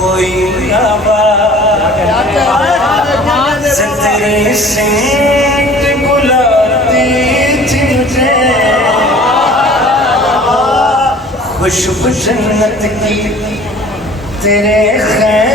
कोई आवाज़ तेरी सेंट बुलाती थी मुझे, खुशबू जन्नत की तेरे खैर